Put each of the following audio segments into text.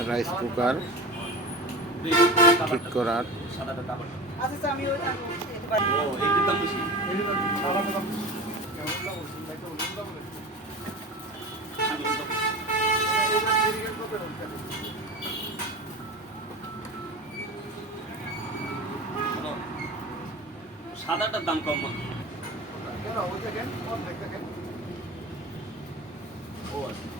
Rice cooker ঠিক করার সাদাটা কাপড় আচ্ছা আচ্ছা, আমি ওটা একটু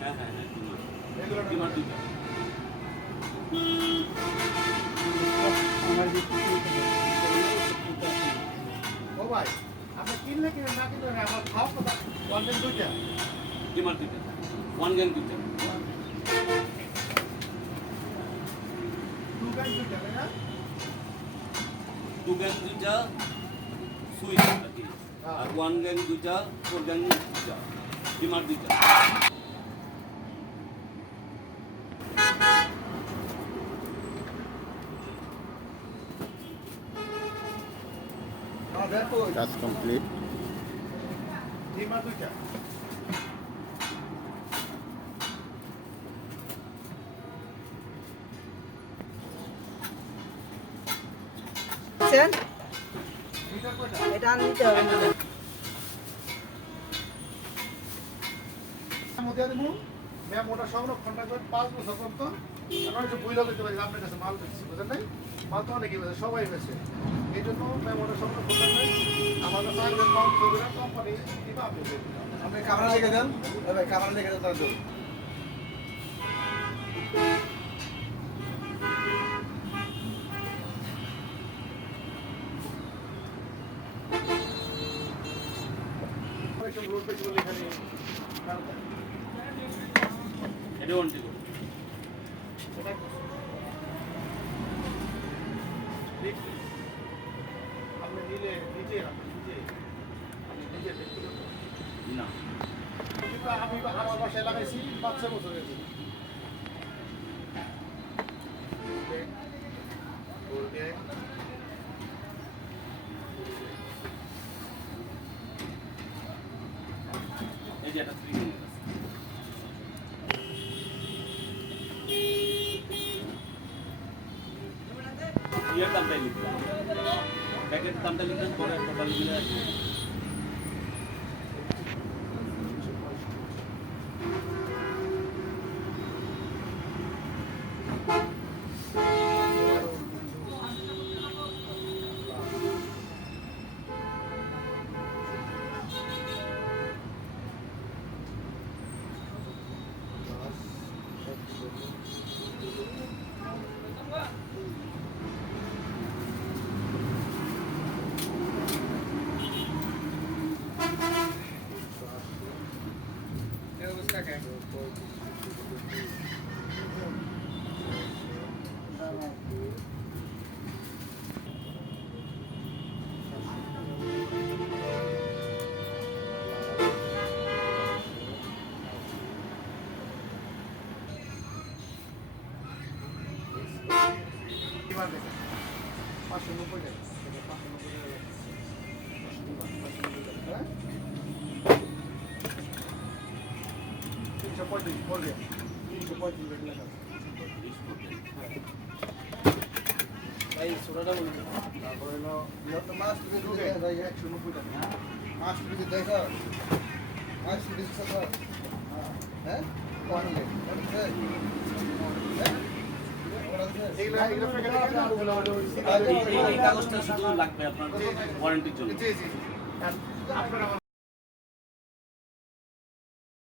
হ্যাঁ হ্যাঁ হ্যাঁ ডিমান্ড ডিমান্ড দুইটা আমার যে কিনতে হবে কিনতে আসে না। ডিমান্ড দুইটা ওয়ান গ্যাং দুইটা টু গ্যাং দুইটা সুইচ আর কি আর ওয়ান গ্যাং দুইটা ফোর গ্যাং দুইটা ডিমান্ড দুইটা কাজ কমপ্লিট বুঝছেন? এটা আর নিতে হবে না। ম্যাম ওটা সংরক্ষণ রাখবেন পাঁচ বছর পর্যন্ত। আমরা একটু বুঝলে দিতে পারি আপনার কাছে মাল বুঝেন নাই? মাল তো অনেকেই বেছে সবাই বেছে এই জন্য ম্যাম ওটা সংরক্ষণ রাখবেন আমার কাছে আসবেন কম করবে না কোম্পানি দিবা আপনি। আপনি ক্যামেরা লিখে দেন। ভাই ক্যামেরা লিখে দেন তার জন্য এটা ওয়ান এটা আপনি নিলে নিজে নিজে আপনি নিজে ব্যক্তিগত না। আমি আমার বাসায় লাগাইছি পাঁচ ছয় বছর গেছে। এই যে এটা থ্রি গ্যাং আছে। ইয়ের দামটাই লিখলাম প্যাকেট দামটা লিখলাম পরে টোটাল মিলে এবার দেখেন পাঁচশো নব্বই টাকা। পাঁচশো নব্বই টাকা হ্যাঁ? তিনশো পঁয়ত্রিশ বলবে তিনশো পঁয়ত্রিশ আছে। ভাই ছোটটা বলুন। তারপরে হলো মাছ থেকে ঢুকে। একশো নব্বই টাকা মাছ থেকে দেখো মাছ থেকে হ্যাঁ? হ্যাঁ? এই- কাগজটা শুধু লাগবে আপনার ওয়ারেন্টির জন্য। জি জি। আপনারা